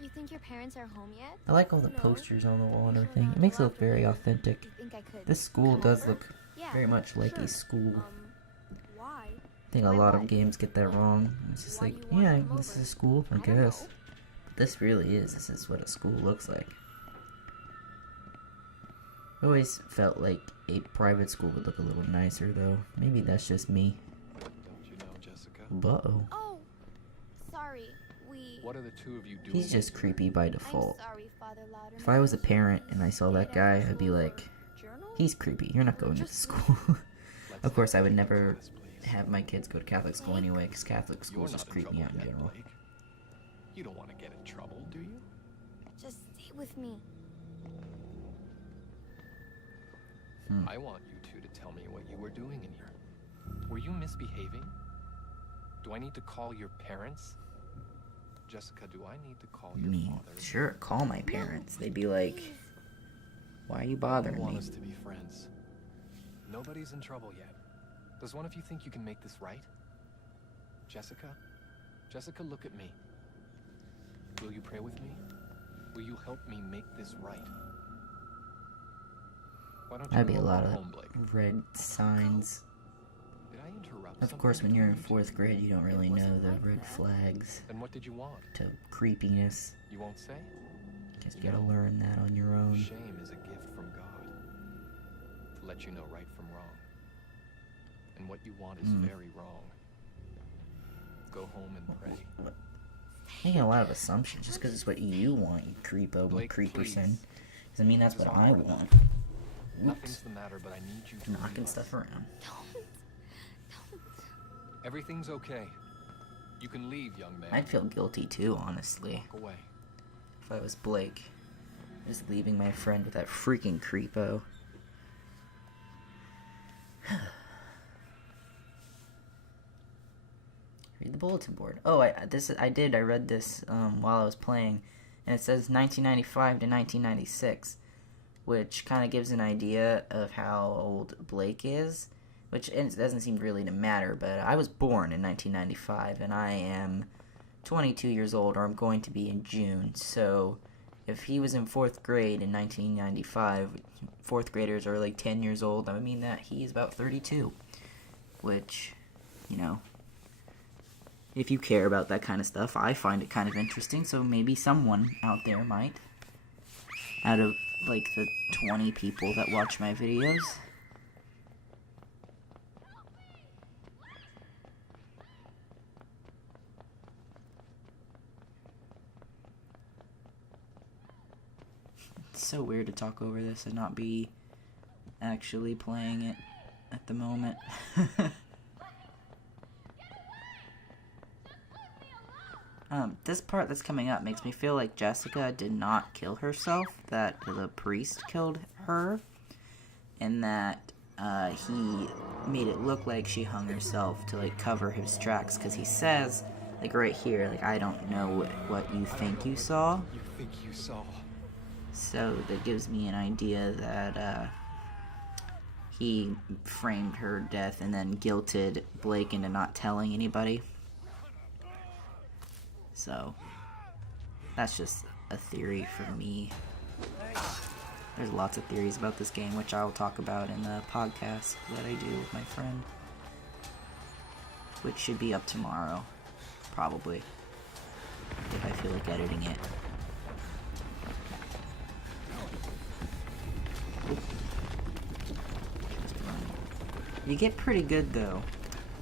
You think your parents are home yet? I like all the posters on the wall and everything. It makes it look very authentic. You think I could This school come does over? look Yeah, very much like sure. a school. Why? I think a Why lot what? of games get that wrong. It's just Why like, do you want yeah, to come this over? is a school, I I don't guess. know. But this really is. This is what a school looks like. I always felt like a private school would look a little nicer, though. Maybe that's just me. Don't you know, Jessica? Uh-oh. Oh, sorry. We. What are the two of you doing? He's just creepy by I'm default. sorry, Father Loudermilk. If I was a parent and I saw that guy, I'd be like, Journal? he's creepy. You're not going to school. Of course, I would never have my kids go to Catholic school anyway, because Catholic You're schools just not in creep trouble me out in yet, general. Blake. You don't want to get in trouble, do you? Just stay with me. I want you two to tell me what you were doing in here. Were you misbehaving? Do I need to call your parents? Jessica, do I need to call I your mean, father? sure, call my parents. They'd be like, Please. why are you I bothering want me? us to be friends. Nobody's in trouble yet. Does one of you think you can make this right? Jessica? Jessica, look at me. Will you pray with me? Will you help me make this right? Why don't you That'd be a go lot home, of Blake? red signs. Did I interrupt Of course, when something you're in between you 4th two? grade, you don't really know wasn't the like red that. flags Then what did you want? to creepiness. You won't say? Guess you You gotta know, learn that on your own. Shame is a gift from God to let you know right from wrong. And what you want is very wrong. Go home and pray. Making a lot of assumptions just because it's what you want, you creepo, Blake, creeperson. please. Doesn't mean that's This is what I awkward want. enough. Oops. Nothing's the matter, but I need you to leave Knocking us. stuff around. Don't. Everything's okay. You can leave, young man. I'd feel guilty too, honestly, Walk away. if I was Blake. Just leaving my friend with that freaking creepo. Read the bulletin board. Oh, I read this while I was playing, and it says 1995 to 1996, which kind of gives an idea of how old Blake is, which it doesn't seem really to matter, but I was born in 1995, and I am 22 years old, or I'm going to be in June, so if he was in 4th grade in 1995, 4th graders are like 10 years old, I mean that he is about 32, which, you know, if you care about that kind of stuff, I find it kind of interesting, so maybe someone out there might, out of, like, the 20 people that watch my videos. It's so weird to talk over this and not be actually playing it at the moment. This part that's coming up makes me feel like Jessica did not kill herself, that the priest killed her, and that he made it look like she hung herself to, like, cover his tracks, because he says, like, right here, like, I don't know what you think you saw. You think you saw? So that gives me an idea that he framed her death and then guilted Blake into not telling anybody. So that's just a theory for me. There's lots of theories about this game, which I'll talk about in the podcast that I do with my friend, which should be up tomorrow, probably, if I feel like editing it. You get pretty good, though,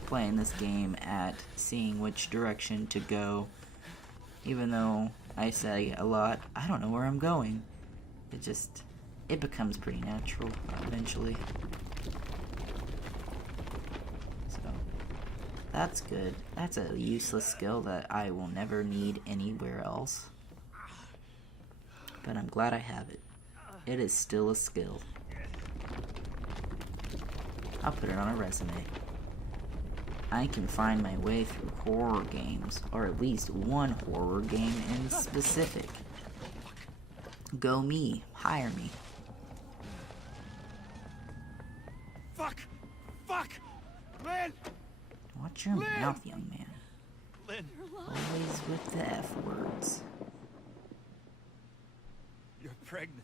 playing this game at seeing which direction to go. Even though I say a lot, I don't know where I'm going. It just it becomes pretty natural eventually. So, that's good. That's a useless skill that I will never need anywhere else. But I'm glad I have it. It is still a skill. I'll put it on a resume. I can find my way through horror games, or at least one horror game in specific. Go me. Hire me. Fuck! Fuck! Lynn! Watch your mouth, young man. Lynn, Always with the F words. you're pregnant.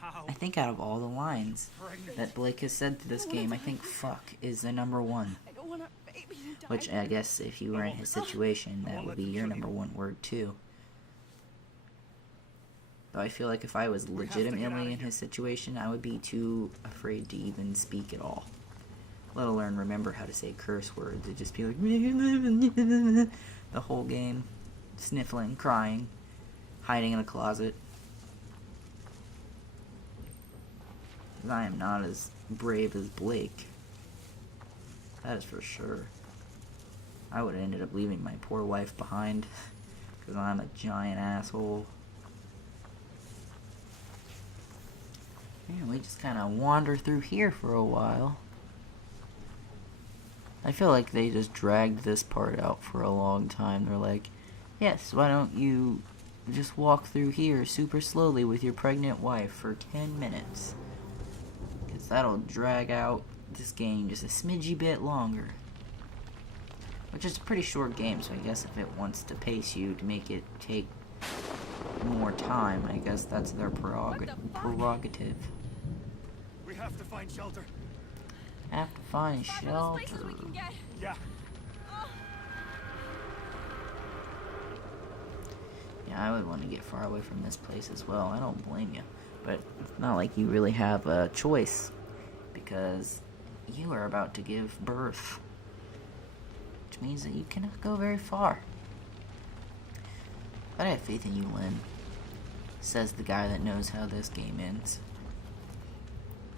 How? I think out of all the lines that Blake has said to this game, I think fuck is the number one. I don't want our baby to die. Which I guess if you were in his situation, that would be your number one word too. Though I feel like if I was legitimately in his situation, I would be too afraid to even speak at all. Let alone remember how to say curse words. It'd just be like the whole game. Sniffling, crying, hiding in a closet. I am not as brave as Blake. That is for sure. I would have ended up leaving my poor wife behind because I'm a giant asshole. And we just kind of wander through here for a while. I feel like they just dragged this part out for a long time. They're like, yes, why don't you just walk through here super slowly with your pregnant wife for 10 minutes. Because that'll drag out this game just a smidgy bit longer. Which is a pretty short game, so I guess if it wants to pace you to make it take more time, I guess that's their prerogative. We have to find shelter. Have to find shelter. Places we can get. Yeah. Yeah, I would want to get far away from this place as well. I don't blame you. But it's not like you really have a choice. Because you are about to give birth. Which means that you cannot go very far. But I have faith in you, Lynn. Says the guy that knows how this game ends.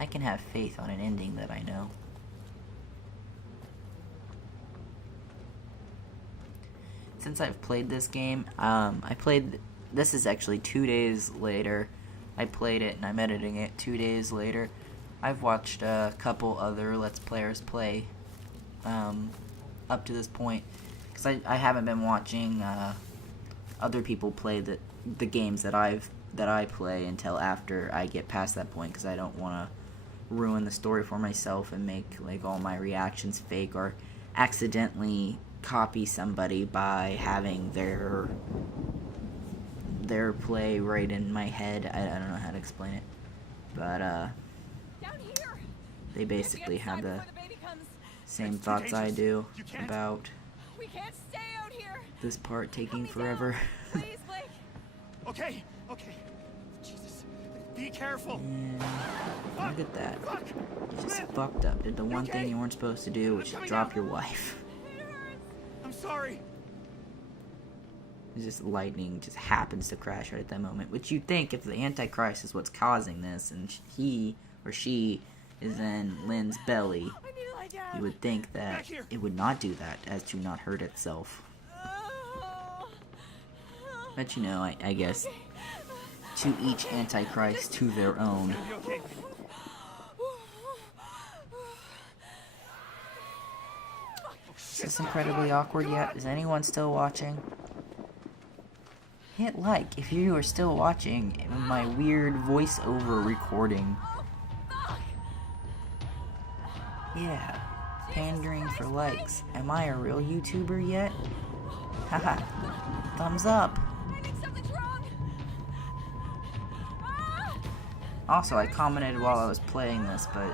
I can have faith on an ending that I know. Since I've played this game, this is actually 2 days later. I played it and I'm editing it 2 days later. I've watched a couple other Let's Players play up to this point. Because I haven't been watching other people play the games that I play until after I get past that point. Because I don't want to ruin the story for myself and make like all my reactions fake or accidentally copy somebody by having their play right in my head. I don't know how to explain it, but Down here. they basically have the Before the baby comes. same It's thoughts I contagious. do You can't. about We can't stay out here. this part taking Help me forever. down. Please, Blake. Okay. Okay. Jesus. Be careful. And look at that. Fuck. You just Lynn, fucked up. Did the one okay? thing you weren't supposed to do, which is coming drop down. your wife. It hurts. I'm sorry. It's just lightning just happens to crash right at that moment. Which you'd think if the Antichrist is what's causing this, and he or she is in Lynn's belly, I need to lie down. you would think that Back here. it would not do that, as to not hurt itself. Oh. But you know, I guess to each Antichrist to their own. You'll be okay. Is this incredibly awkward yet? Is anyone still watching? Hit like if you are still watching my weird voiceover recording. Yeah, pandering for likes. Am I a real YouTuber yet? Haha, thumbs up. I think something's wrong. Ah! Also, I commented while I was playing this, but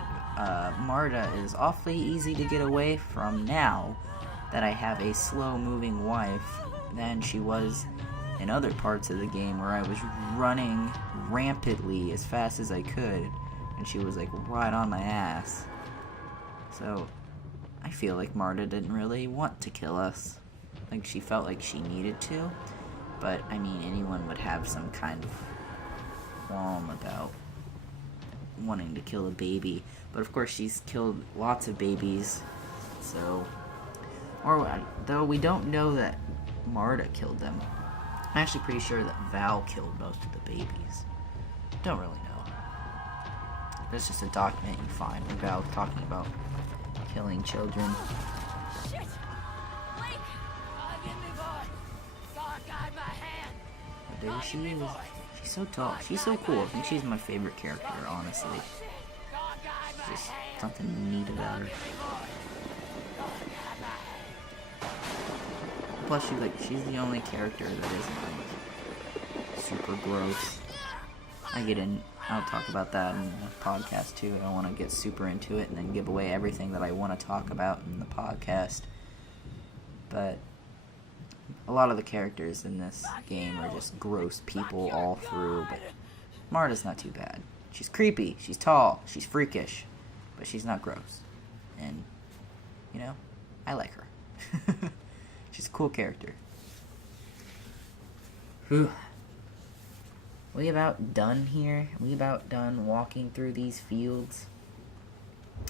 Marta is awfully easy to get away from now that I have a slow-moving wife than she was in other parts of the game where I was running rampantly as fast as I could, and she was like right on my ass. So, I feel like Marta didn't really want to kill us. Like, she felt like she needed to, but I mean, anyone would have some kind of qualm about wanting to kill a baby. But of course she's killed lots of babies. So, though we don't know that Marta killed them. I'm actually pretty sure that Val killed most of the babies. Don't really know. There's just a document you find where Val's talking about killing children. Shit! Blake! Get me, boy! God, guide my hand! But there she is. She's so tall. She's so cool. I think she's my favorite character, honestly. God, guide my Just hand! something neat about her. Plus, she's the only character that isn't like super gross. I'll talk about that in the podcast too. I don't want to get super into it and then give away everything that I want to talk about in the podcast. But a lot of the characters in this game are just gross people all through. But Marta's not too bad. She's creepy. She's tall. She's freakish. But she's not gross. And, you know, I like her. She's a cool character. Whew. We about done here? We about done walking through these fields?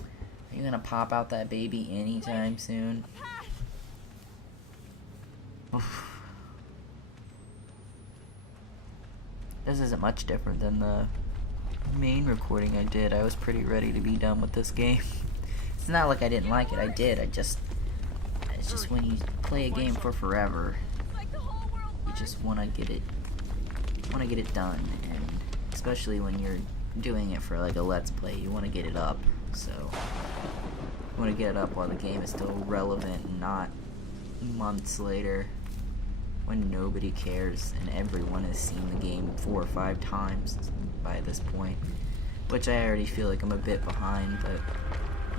Are you gonna pop out that baby anytime soon? Oof. This isn't much different than the main recording I did. I was pretty ready to be done with this game. It's not like I didn't like it. I did. It's just when you play a game for forever, you just want to get it done, and especially when you're doing it for like a let's play, you want to get it up. So you want to get it up while the game is still relevant, and not months later when nobody cares and everyone has seen the game 4 or 5 times by this point, which I already feel like I'm a bit behind. But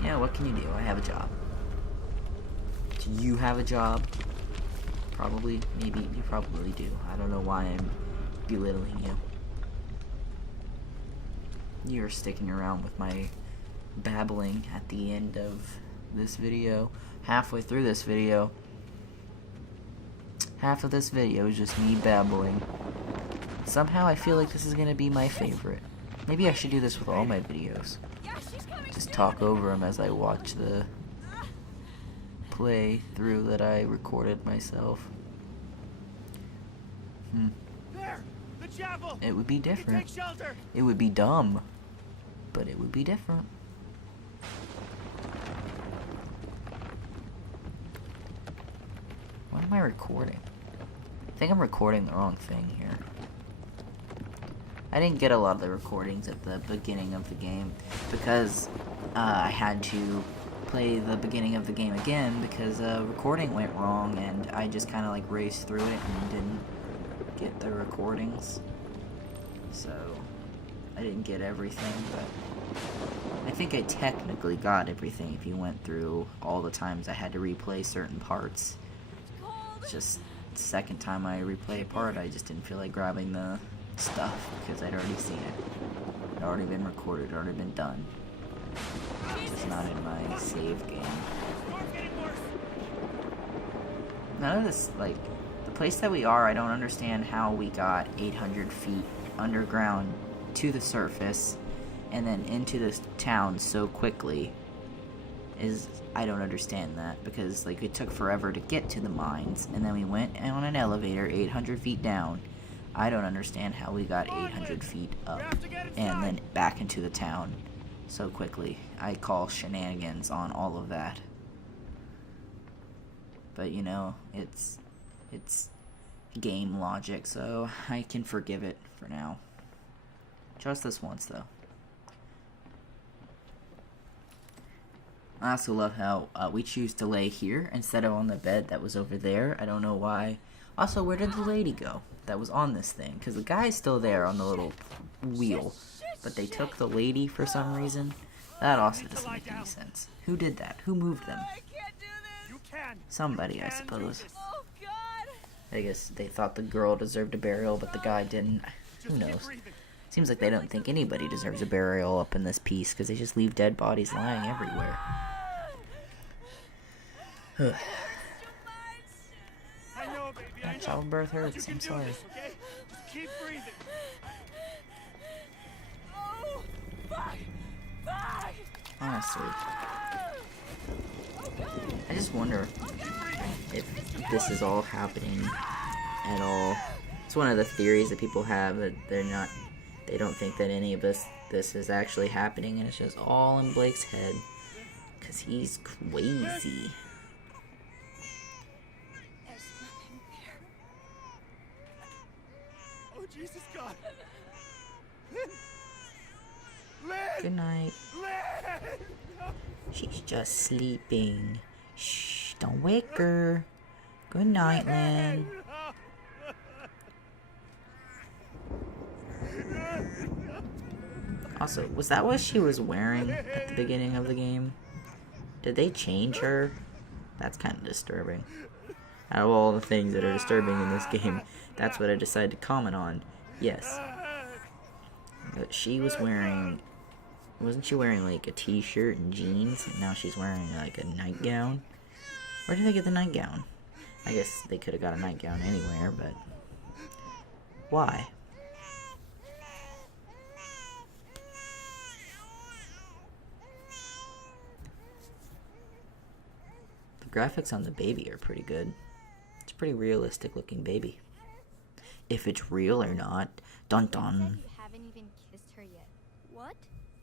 yeah, what can you do? I have a job. Do you have a job? Probably. Maybe you probably do. I don't know why I'm belittling you. You're sticking around with my babbling at the end of this video. Halfway through this video. Half of this video is just me babbling. Somehow I feel like this is going to be my favorite. Maybe I should do this with all my videos. Just talk over them as I watch the play through that I recorded myself. There, the chapel. It would be different. Take shelter. It would be dumb, but it would be different. What am I recording? I think I'm recording the wrong thing here. I didn't get a lot of the recordings at the beginning of the game because I had to play the beginning of the game again because recording went wrong, and I just kind of like raced through it and didn't get the recordings. So I didn't get everything, but I think I technically got everything if you went through all the times I had to replay certain parts. It's just the second time I replay a part, I just didn't feel like grabbing the stuff because I'd already seen it. It'd already been recorded, already been done. It's not in my save game. None of this, like, the place that we are, I don't understand how we got 800 feet underground to the surface and then into this town so quickly. I don't understand that, because like it took forever to get to the mines, and then we went on an elevator 800 feet down. I don't understand how we got 800 feet up and then back into the town so quickly. I call shenanigans on all of that. But you know, it's game logic, so I can forgive it for now. Just this once though. I also love how we choose to lay here instead of on the bed that was over there. I don't know why. Also, where did the lady go that was on this thing? Because the guy's still there on the little wheel, but they took the lady for some reason. That also doesn't make any sense. Who did that? Who moved them? I can't do this. You can. Somebody, I suppose. Oh God. I guess they thought the girl deserved a burial, but the guy didn't. Who knows? Seems like they don't think anybody deserves a burial up in this piece, because they just leave dead bodies lying everywhere. I know, baby. I know. Childbirth You hurts, can I'm do sorry. this, okay? Just keep breathing. Oh, fuck. Honestly. I just wonder if this is all happening at all. It's one of the theories that people have, that they don't think that any of this is actually happening, and it's just all in Blake's head. Because he's crazy. Oh, Jesus God. Good night. Lynn! She's just sleeping. Shh, don't wake her. Good night, Lynn. Also, was that what she was wearing at the beginning of the game? Did they change her? That's kind of disturbing. Out of all the things that are disturbing in this game, that's what I decided to comment on. Yes. But she was wearing... Wasn't she wearing like a t-shirt and jeans? And now she's wearing like a nightgown? Where did they get the nightgown? I guess they could have got a nightgown anywhere, but... Why? The graphics on the baby are pretty good. It's a pretty realistic looking baby. If it's real or not. Dun dun. You haven't even kissed her yet. What?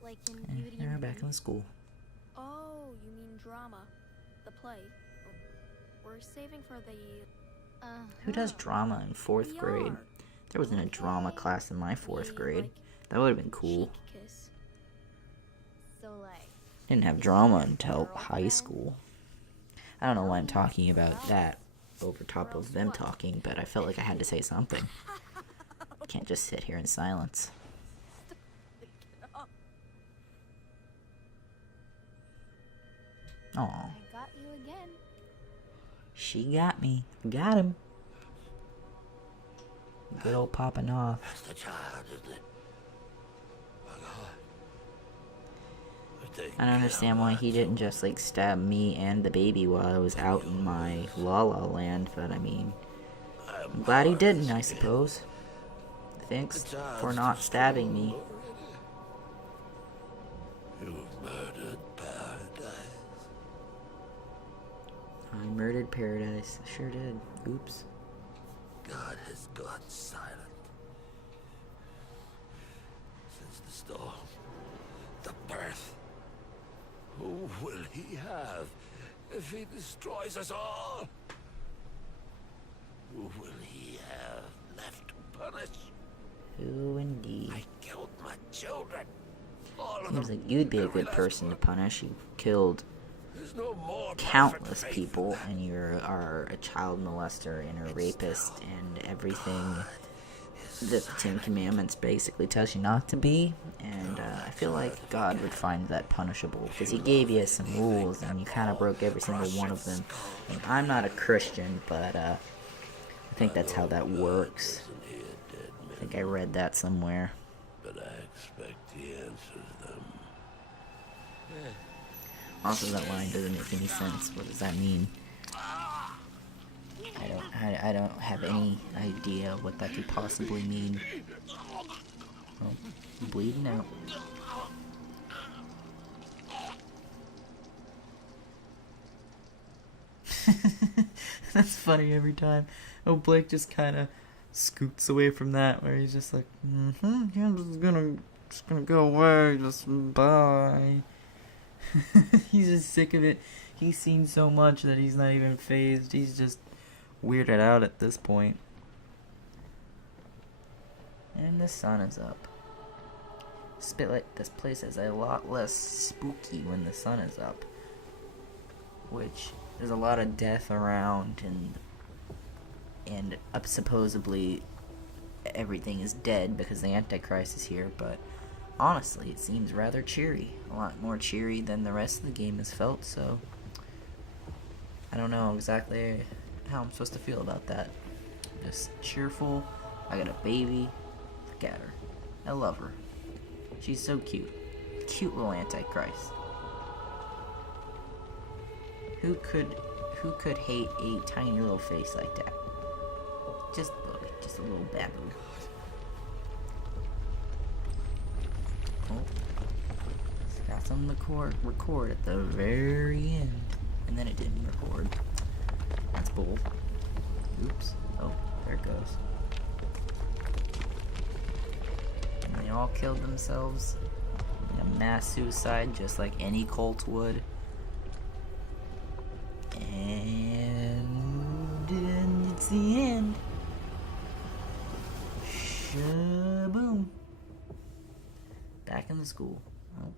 Like in And Beauty they're and back Beast? in school. Oh, you mean drama. The play. We're saving for the... Who does drama in 4th grade? There wasn't a drama class in my 4th grade. That would have been cool. cheek kiss. So like, Didn't have drama until high school. I don't know why I'm talking about that over top of them talking, but I felt like I had to say something. Can't just sit here in silence. Aw, I got you again. she got me. Got him. Good old popping off. That's the child, isn't it? My God. I don't understand why he didn't just like stab me and the baby while I was out in my La La Land, but I mean, I'm glad he didn't, I suppose. Thanks for not stabbing me. You murdered paradise. I murdered paradise. I sure did. Oops. God has gone silent. Since the storm, the birth. Who will he have if he destroys us all? Who will he have left to punish? Who indeed? I killed my children. All of Seems them. like you'd be a Every good last person to one. punish. You killed There's no more countless perfect faith people, than that. and you are a child molester and a rapist and everything that the Ten Commandments basically tells you not to be. And I feel like God would find that punishable, because he gave you some rules and you kind of broke every single one of them. And I'm not a Christian, but I think that's how that works. I think I read that somewhere. But I expect he answers them. Also, that line doesn't make any sense. What does that mean? I don't have any idea what that could possibly mean. Oh, I'm bleeding out. That's funny every time. Oh, Blake just kind of scoots away from that, where he's just like, I'm just gonna go away, just bye. He's just sick of it. He's seen so much that he's not even phased. He's just weirded out at this point. And the sun is up. This place is a lot less spooky when the sun is up. Which, there's a lot of death around, and supposedly everything is dead because the Antichrist is here, but honestly, it seems rather cheery. A lot more cheery than the rest of the game has felt, so I don't know exactly how I'm supposed to feel about that. Just cheerful. I got a baby. Look at her. I love her. She's so cute. Cute little Antichrist. Who could hate a tiny little face like that? Just look, just a little babu. Oh. Got them to record at the very end. And then it didn't record. That's bull. Oops. Oh, there it goes. And they all killed themselves in a mass suicide, just like any cult would. And it's the end. Shaboom. Back in the school. Oh.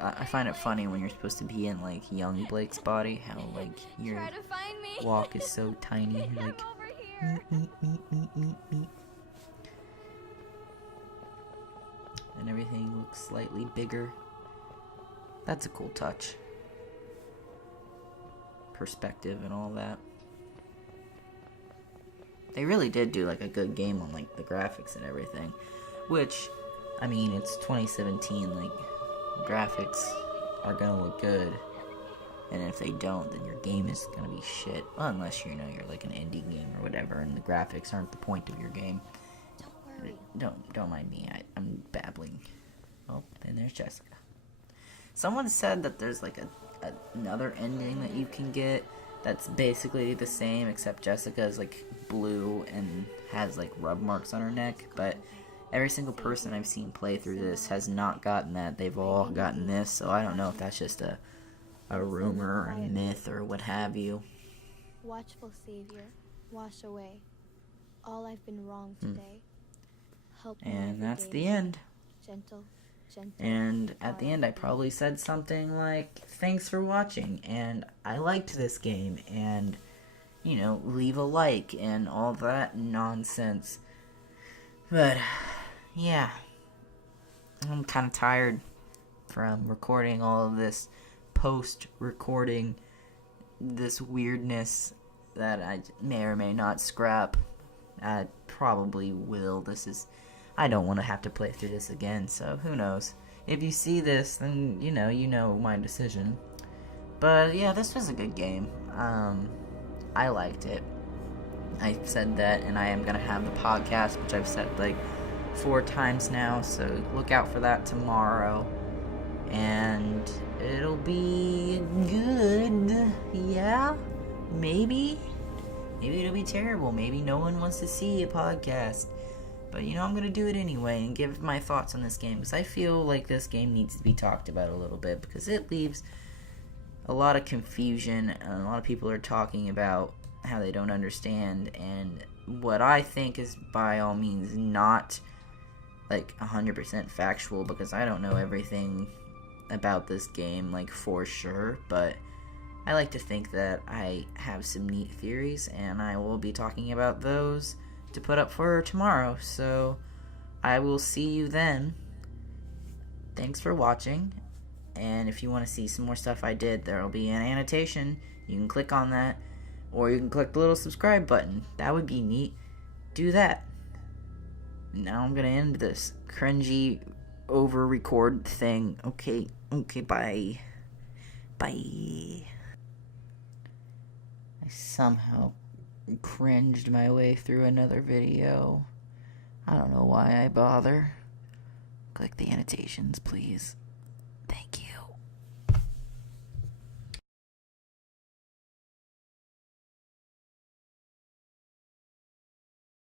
I find it funny when you're supposed to be in like young Blake's body, how like your Try to find me. walk is so tiny. You're like I'm over here. meet. And everything looks slightly bigger. That's a cool touch. Perspective and all that. They really did do like a good game on like the graphics and everything. Which, I mean, it's 2017, like graphics are gonna look good. And if they don't, then your game is gonna be shit. Well, unless you're like an indie game or whatever, and the graphics aren't the point of your game. Don't worry. Don't mind me. I'm babbling. Oh, and there's Jessica. Someone said that there's like another ending that you can get that's basically the same, except Jessica is like blue and has like rub marks on her neck. But every single person I've seen play through this has not gotten that. They've all gotten this, so I don't know if that's just a rumor or a myth or what have you. Watchful Savior, wash away all I've been wrong today. Help me And every that's day. the end. Gentle. And at the end I probably said something like, thanks for watching, and I liked this game, and, you know, leave a like, and all that nonsense. But, yeah. I'm kind of tired from recording all of this, post-recording this weirdness that I may or may not scrap. I probably will. I don't want to have to play through this again, so who knows. If you see this, then you know my decision. But yeah, this was a good game. I liked it. I said that, and I am going to have the podcast, which I've said like 4 times now, so look out for that tomorrow. And it'll be good. Yeah? Maybe it'll be terrible. Maybe no one wants to see a podcast. But, I'm going to do it anyway and give my thoughts on this game. Because I feel like this game needs to be talked about a little bit. Because it leaves a lot of confusion. And a lot of people are talking about how they don't understand. And what I think is by all means not like 100% factual. Because I don't know everything about this game like for sure. But I like to think that I have some neat theories. And I will be talking about those to put up for tomorrow, so I will see you then. Thanks for watching, and if you want to see some more stuff I did, there will be an annotation. You can click on that, or you can click the little subscribe button. That would be neat. Do that. Now I'm gonna end this cringy over record thing. Okay, bye. I somehow cringed my way through another video. I don't know why I bother. Click the annotations, please.